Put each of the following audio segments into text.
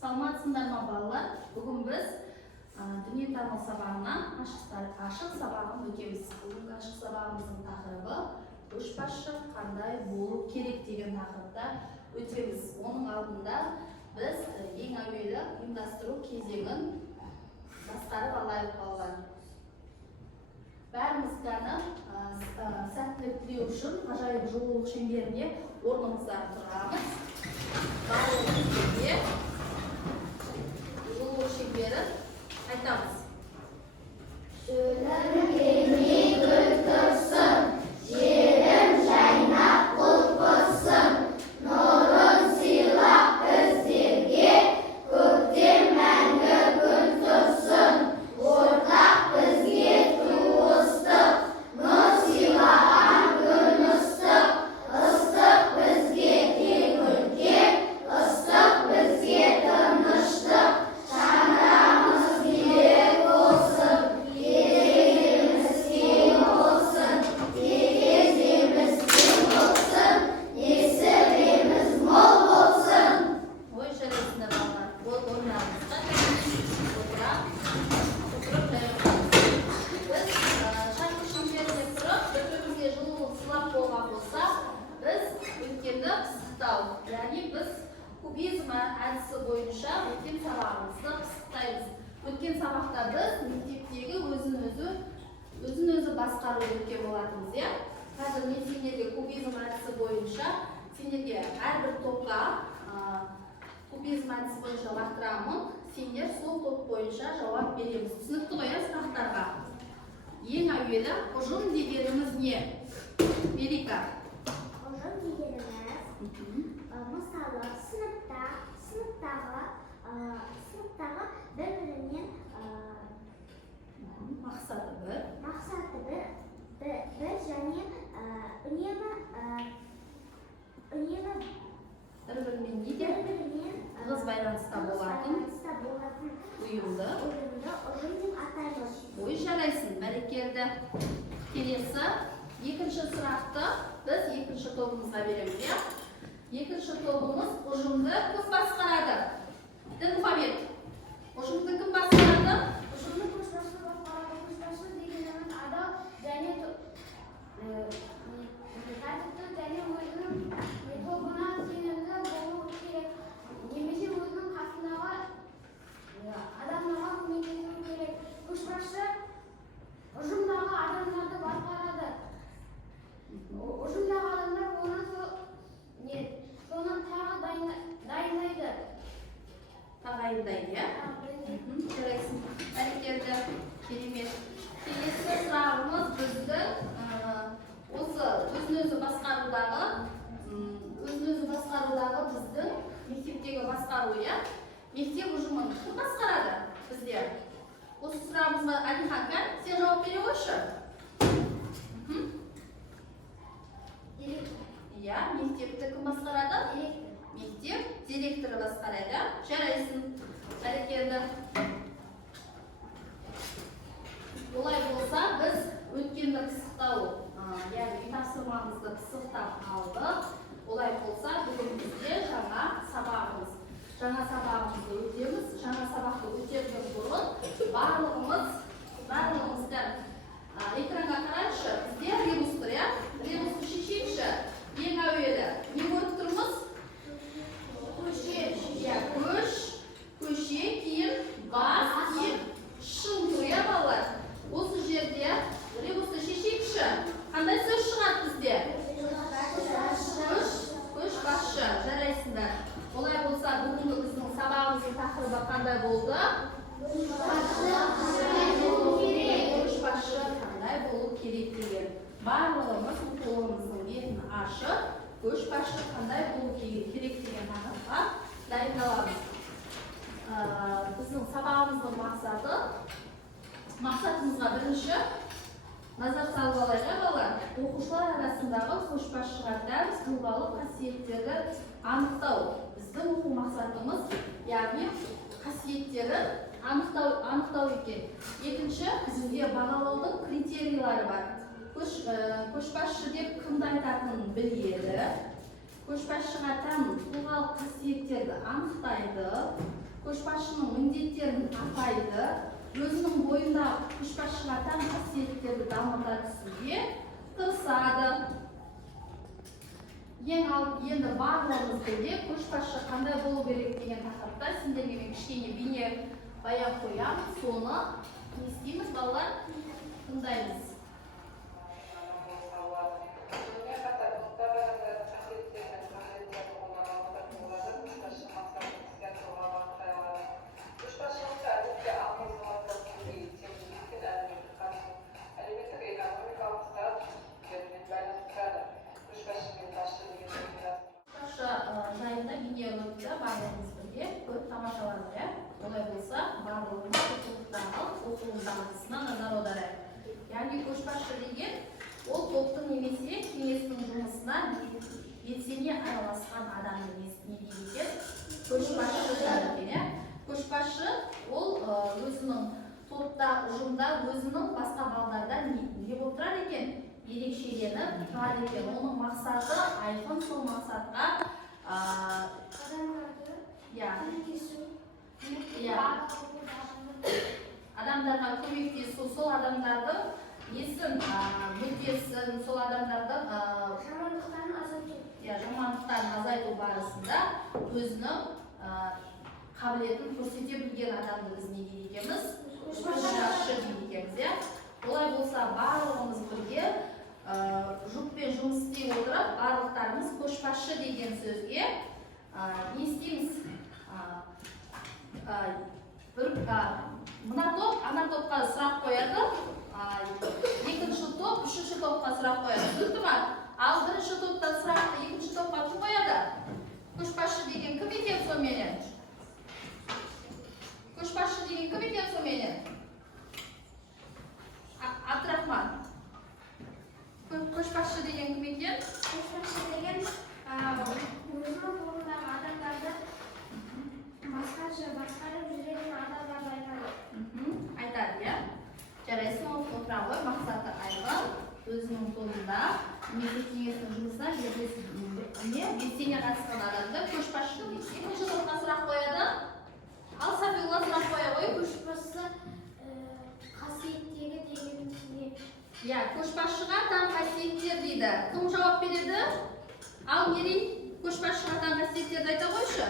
Саламатсыздар ма балалар? Бүгін біз дүниетану сабағынан ашық сабағын өтеміз. Бүгінгі ашық сабағымыздың тақырыбы көшбасшы қандай болу керек деген тақырыпта өтеміз. Оның алдында біз ең әуелі ұйымдастыру кезеңін басқарып алайық балалар. Бәріміз ғана сәттілік тілеу үшін ғажайып жылулық шеңберіне орнымыздан тұрамыз. Барлығымызге жылулық шеңберін айтамыз. Яғни біз кубизм әдісі бойынша өткен сабағымызды пысықтаймыз. Өткен сабақта біз мектептегі өзін-өзі басқару өткен болатынбыз. Қазір мен сендерге кубизм әдісі бойынша сендерге әрбір топқа кубизм әдісі бойынша лақтырамын. Сендер сол топ бойынша жауап береміз. Түсінікті ғой сұрақтарға. Ең әуелі ұжым дегеніміз не? Мерика. Ұжым дегеніміз мысалы сыныптағы бір-бірінен мақсаты бір және үнемі бір-бірімен тығыз байланыста болатын ұйымды ұжым деп атаймыз. Ой, жарайсың, бәрекелді. Келесі екінші сұрақты біз екінші тобымызға береміз. Екінші тобымыз ұжымды кім басқарады? Дінмұхамед, ұжымды кім басқарады? Ұжымды көшбасшы басқарады. Көшбасшы дегеніміз адал және тәртіпті және өзінің тобына сенімді болуы керек. Немесе өзінің қасындағы адамдарға көмектесуі керек. Көшбасшы ұжымдағы адамдарды басқарады. Ұжымдағы адамдар оны соны тағайындайды. Тағайындайды, жарайсың. Бәрекелді, керемет. Келесі сұрағымыз біздің осы өзін-өзі басқарудағы біздің мектептегі басқару. Мектеп ұжымын кім басқарады бізде? Осы сұрағымызға Алихан, сен жауап бере қойшы. Мектепті кім басқарады? Мектеп директоры басқарады. Жарайсың. Бәрекелді. Олай болса, біз өткенді пысықтау, яғни тапсырмамызды пысықтап алдық. Олай болса, бүгін бізде жаңа сабағымызды өтеміз. Жаңа сабақты өтерден бұрын барлығымыздан экранға қарайшы. Бізде ребус тұр, ребусты шешейікші. Ең әуелі не көріп тұрмыз? Көше, кейін бас, кейін шың тұр, балалар. Осы жерде ребусты шешейікші. Қандай сөз шығады бізде? Көшбасшы, жарайсыңдар. Олай болса, бүгінгі біздің сабағымыздың тақырыбы қандай болды? Көшбасшы қандай болу керек деген. Барлығымыз қолымыздың бетін ашып, көшбасшы қандай болу керек деген тақырыпқа дайындаламыз. Біздің сабағымыздың мақсатымызға бірінші назар салып алайық, балалар. Оқушылар арасындағы көшбасшыға тән тұлғалық қасиеттерді анықтау. Біздің оқу мақсатымыз, яғни қасиеттерін анықтау екен. Екінші, бізде бағалаудың критерийлері бар. Көшбасшы деп кімді айтатынын біледі. Көшбасшыға тән тұлғалық қасиеттерді анықтайды. қасиеттерін атайды, өзінің бойында көшбасшыға тән қасиеттерді дамыта түсуге тырысады. Ең алып енді барлығымыз бірге көшбасшы қандай болу керек деген тақырыпта сендерге мен кішкене бейне баян қоямын. Соны не істейміз балалар? Тыңдаймыз. Жайында бейнероликті барлығымыз бірге көріп тамашалаймыз, иә? Олай болса, барлығымыз оқулық дағдысына назар аударайық. Яғни көшбасшы деген ол топтың немесе кеңестің жұмысына белсене араласқан адамның не дейді екен? Көшбасшы дейді екен. Көшбасшы ол өзінің топта, ұжымда өзінің басқа балалардан не болып тұрады екен? Ерекшеленіп тұрады екен. Оның мақсаты айқын, сол мақсатқа адамдарға көмектесу, сол адамдардың несін, мүддесін, сол адамдардың жамандықтарын азайту барысында өзінің қабілетін көрсете білген адамды біз не дейді екенбіз? Көшбасшы дейді екенбіз. Олай болса, барлығымыз бірге жұппен жұмыс істей отырып, барлықтарымыз көшбасшы деген сөзге не істейміз? Мына топ, ана топқа сұрақ қояды, екінші топ, үшінші топқа сұрақ қояды. Түсінікті ме? Ал бірінші топтан сұрақты екінші топқа кім қояды? Көшбасшы деген кім екен сонымен? Көшбасшы деген кім екен сонымен? Абдрахман. Көшбасшы деген кім екен? Көшбасшы деген өзінің қолындағы адамдарды басқарып жүрген адамдарды айтады. Айтады, иә? Жарайсың, ол отыра ғой, мақсаты айқын, өзінің тобында немесе кеңестің жұмысына белсене қатысқан адамды көшбасшы дейді. Екінші топқа сұрақ қояды. Ал Сафилла сұрақ қоя ғой. Көшбасшы қасиеттері деген не? Иә, көшбасшыға тән қасиеттер дейді. Кім жауап береді? Ал Мерей, көшбасшыға тән қасиеттерді айта қойшы.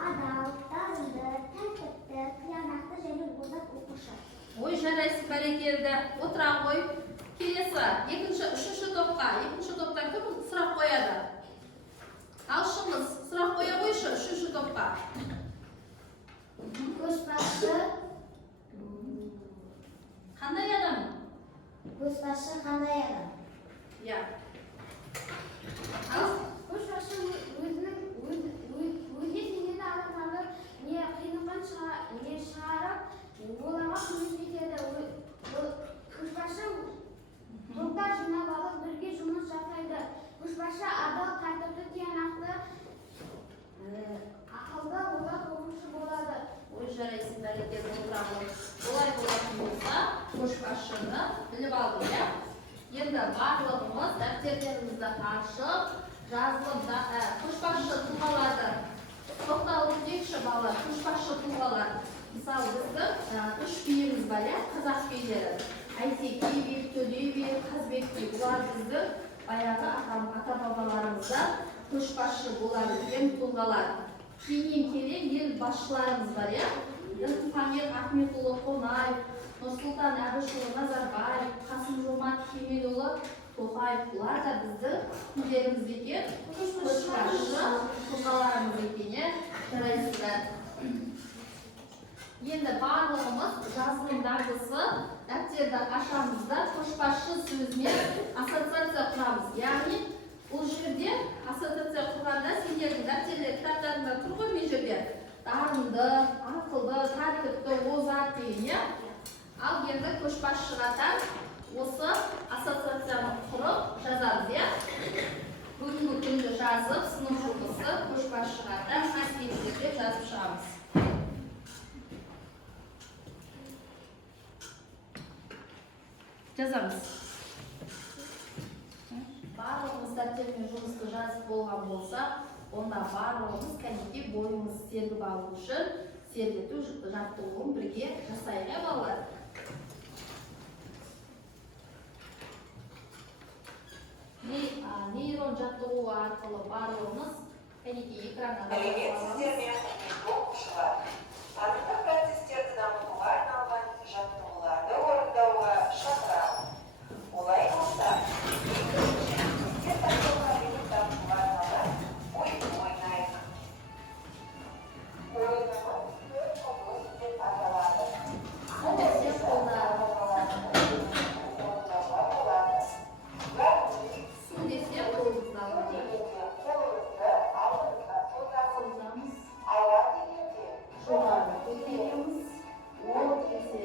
Адал, дарынды, тәртіпті, тиянақты және озат оқушы. Ой, жарайсың, бәрекелді. Отыра ғой. Келесі, үшінші топқа. Екінші топтан кім сұрақ қояды? Ал Шыңғыс, сұрақ қоя қойшы үшінші топқа. Көшбасшы қандай адам? Көшбасшы қандай адам? Иә. Көшбасшы өзіне сенетін адамдарды не қиындықтан шығарып, оларға көмек етеді. Көшбасшы топта жинап алып бірге жұмыс жасайды. Көшбасшы адал, тәртіпті, тиянақты, ақылды, озат оқушы болады. Ой, жарайсың, бәрекелді, отыра ғой. Олай болатын болса, көшбасшыны біліп алды, иә? Енді барлығымыз дәптертерімізді ашып, жазылып, көшбасшы тұлғаларды тоқталып өтейікші балалар. Көшбасшы тұлғалар. Мысалы, біздің үш биіміз бар, иә? Қазақ билері. Айтеке би, Төле би, Қазбек би. Бұлар біздің баяғы ата-бабаларымыздан көшбасшы болады деген тұлғалар. Кейіннен келе ел басшыларымыз бар, иә? Дінмұхамед Ахметұлы Қонаев, Нұрсұлтан Әбішұлы Назарбаев, Қасым-Жомарт Кемелұлы Тоқаев. Бұлар да біздің күндеріміз екен, көшбасшы тұлғаларымыз екен, иә? Жарайсыздар. Енді барлығымыз жазылым дағдысы дәптерді ашамыз да көшбасшы сөзімен ассоциация құрамыз. Яғни бұл жерде ассоциация құрғанда сендердің дәптерлер кітаптарында тұр ғой мен жерде. Дарынды, ақылды, тәртіпті, озат деген. Ал енді көшбасшыға тән осы ассоциацияны құрып жазамыз. Бүгінгі күнді жазып, сынып жұмысы көшбасшыға тән қасиеттер деп жазып шығамыз. Жазамыз. Барлығымыз дәптермен жұмысты жазып болған болса, онда барлығымыз кәдімгі бойымыз сергіп алу үшін сергіту жаттығуын бірге жасайық, балалар. Нейрон жаттығуы арқылы барлығымыз кәнекей экранға Элементтермен оқушылар. Танымдық процестерді дамытуға арналған жаттығуларды орындауға шақырамын. Олай болса, процестер тақырыптарын дамытуға арналған ойын ойнайық. Ойынымыз төрт құбылыс деп аталады. Әдетте қолдар. Орындауға болады. Яғни, Су десе қолымызды алады. қолымызды алдымызға созамыз. Созамыз. Аяқ дегенде Жоғары көтереміз. Ол десе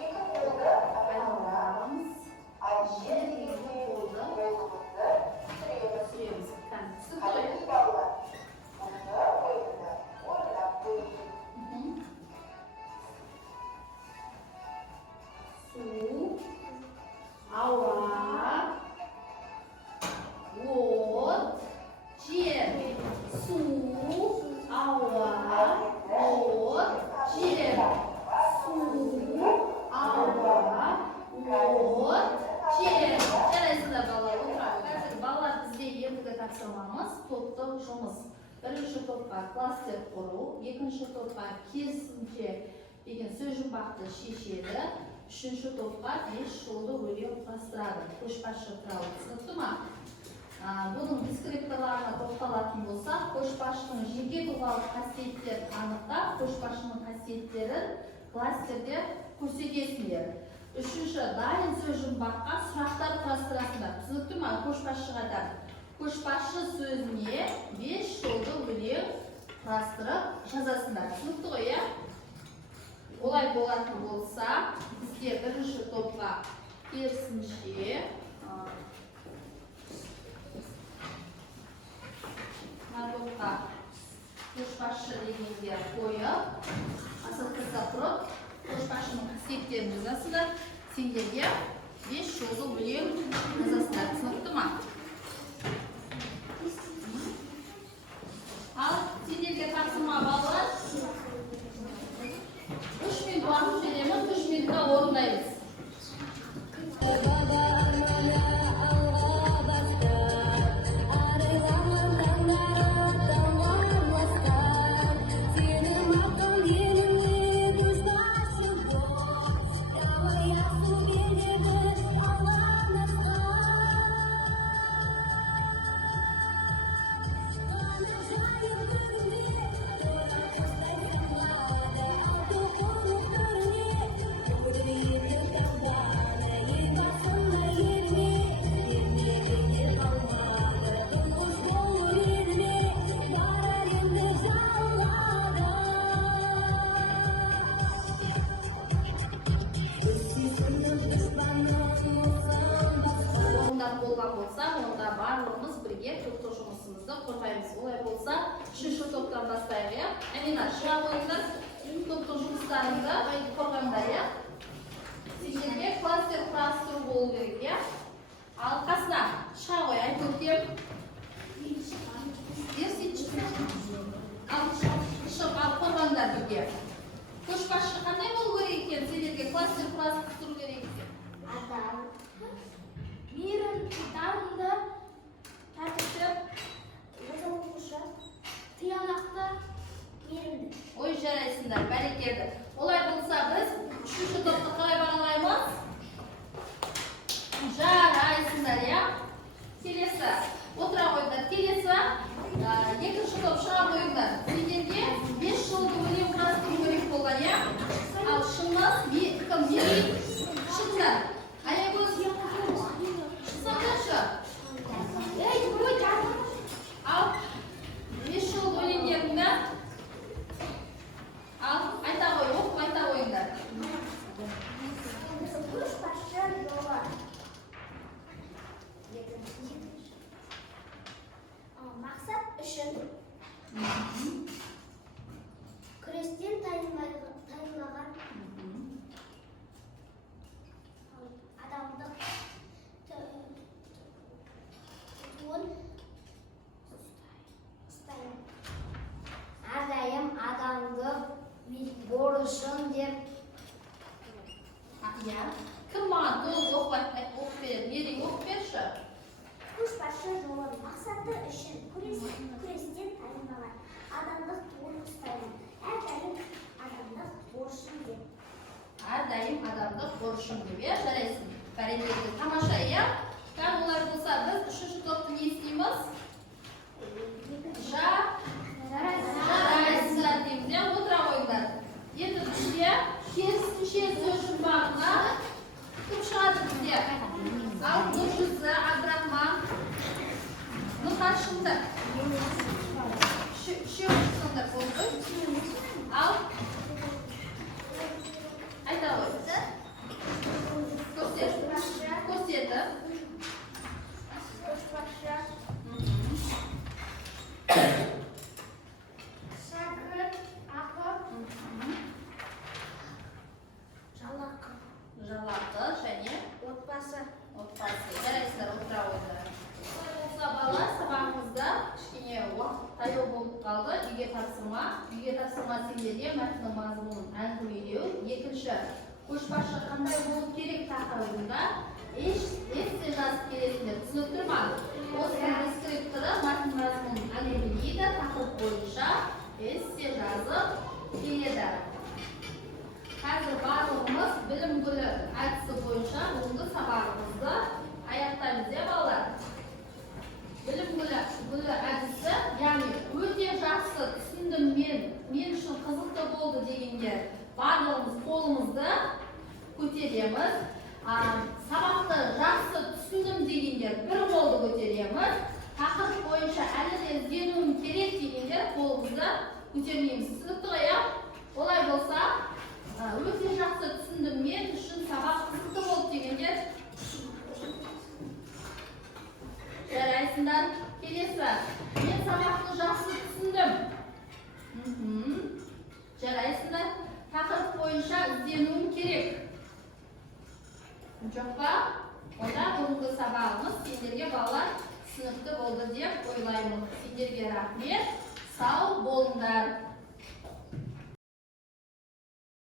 екі қолды айналдырамыз. айналамыз. Ал жер дегенде қолымызды түсіреміз. Түсіреміз. Түсіп Қайын қойып. балалар, мұны ойында орындап көрейік. Су, ауа, от, жер. Су, ауа, от, жер. Су, ауа, от, жер. Жарайсыздар балалар, отырайық. Қазір балалар бізде ендігі тапсырмамыз топтық жұмыс. Бірінші топқа кластер құру, екінші топқа керісінше деген сөз жұмбақты шешеді. Үшінші топқа 5 жолды өлең құрастырады. Көшбасшы туралы түсінікті ма? Бұның дискрипторларына тоқталатын болсақ, көшбасшының жеке тұлғалық қасиеттерін анықтап, көшбасшының қасиеттерін кластерде көрсетесіңдер. Үшінші, дайын сөз жұмбаққа сұрақтар құрастырасыңдар. Түсінікті ма? Көшбасшыға да. Көшбасшы сөзіне 5 жолды өлең құрастырып жазасыңдар. Түсінікті ғой, иә? Олай болатын болса, бізде бірінші топқа керісінше топқа көшбасшы дегенге қойып, асылтызда тұрып, көшбасшының қасиеттерін жазасыңдар. Сендерге 5 жолды өлең жазасыңдар. Түсінікті ма? Ал сендерге тапсырма балалар. 3 минут уақыт беремін, 3 минутта орындаймыз. Болған болса, онда барлығымыз бірге топтық жұмысымызды қорғаймыз. Олай болса, үшінші топтан бастайық, иә? Әмина, шыға қойыңдар, топтық жұмыстарыңды қорғаңдар, иә? Сендерге кластер құрастыру болу керек, иә? Ал қасына, шыға қой, айтып өтем. Ал шығып, ал қорғаңдар бірге. Көшбасшы қандай болу керек екен? Сендерге кластер құрастыру керек екен? Адам. Мейірім, дарынды, тәртіпті, таза оқушы, тиянақты, мейірімді. Ой, жарайсыңдар, бәрекелді. Олай болса біз үшінші топты қалай бағалаймыз? Жарайсыңдар, иә? Келесі, отыра қойыңдар. Келесі, екінші топ шыға қойыңдар. Сендерге 5 жолды өлең құрастыру керек болған, иә? Ал шыңыз, кім, мерей, шыңдар. Аягөз, шыңдаршы. Ал 5 жол өлеңдеріңді ал айта қой, оқып айта қойыңдар. Көшбасшы жолы. Ya. Kim mаған толық оқып береді? Не деген оқып берші? Көшбасшы жолы мақсаты үшін күрестен тайынбаған адамдық туын ұстаймын. Әрдайым адамдық борышым деп, иә, жарайсың. Бәрекелді, тамаша, иә? Тағы олар болса, біз үшінші топты не істейміз? Жарайсыздар дейміз, иә? Отыра қойыңдар. Енді бізде керісінше сөз жұмбағына кім шығады бізде? Ал Нұржызы, Абдрахман, Нұрхашымды. Үшеу шықсыңдар болды. Ал айта ғой. Көрсетті. Шәкір, ақыл, Жалақы және отбасы. Жарайсыздар, отыра қойыңдар. Солай болса, бала, сабағымызда кішкене уақыт таяу болып қалды. Үйге тапсырма сендерге мәтіннің мазмұнын әңгімелеу. Екінші, көшбасшы қандай болу керек тақырыбында эссе жазып келесіңдер. Түсінікті ме? Осы скрипторы мәтін мазмұнын әңгімелейді, тақырып бойынша эссе жазып келеді. Қазір барлығымыз білім гүлі әдісі бойынша бүгінгі сабағымызды аяқтаймыз, иә балалар? Білім гүлі әдісі, яғни өте жақсы түсіндім мен үшін қызықты болды дегендер барлығымыз қолымызды көтереміз. Сабақты жақсы түсіндім дегендер бір қолды көтереміз. Тақырып бойынша әлі де ізденуім керек дегендер қолымызды көтермейміз. Түсінікті ғой, иә? Олай болса, өте жақсы түсіндім мен үшін сабақ қызықты болды дегендер жарайсыңдар. Келесі, мен сабақты жақсы түсіндім. Жарайсыңдар. Тақырып бойынша ізденуім керек. Жоқ па? Онда бүгінгі сабағымыз сендерге балалар түсінікті болды деп ойлаймын. Сендерге рахмет. Сау болыңдар.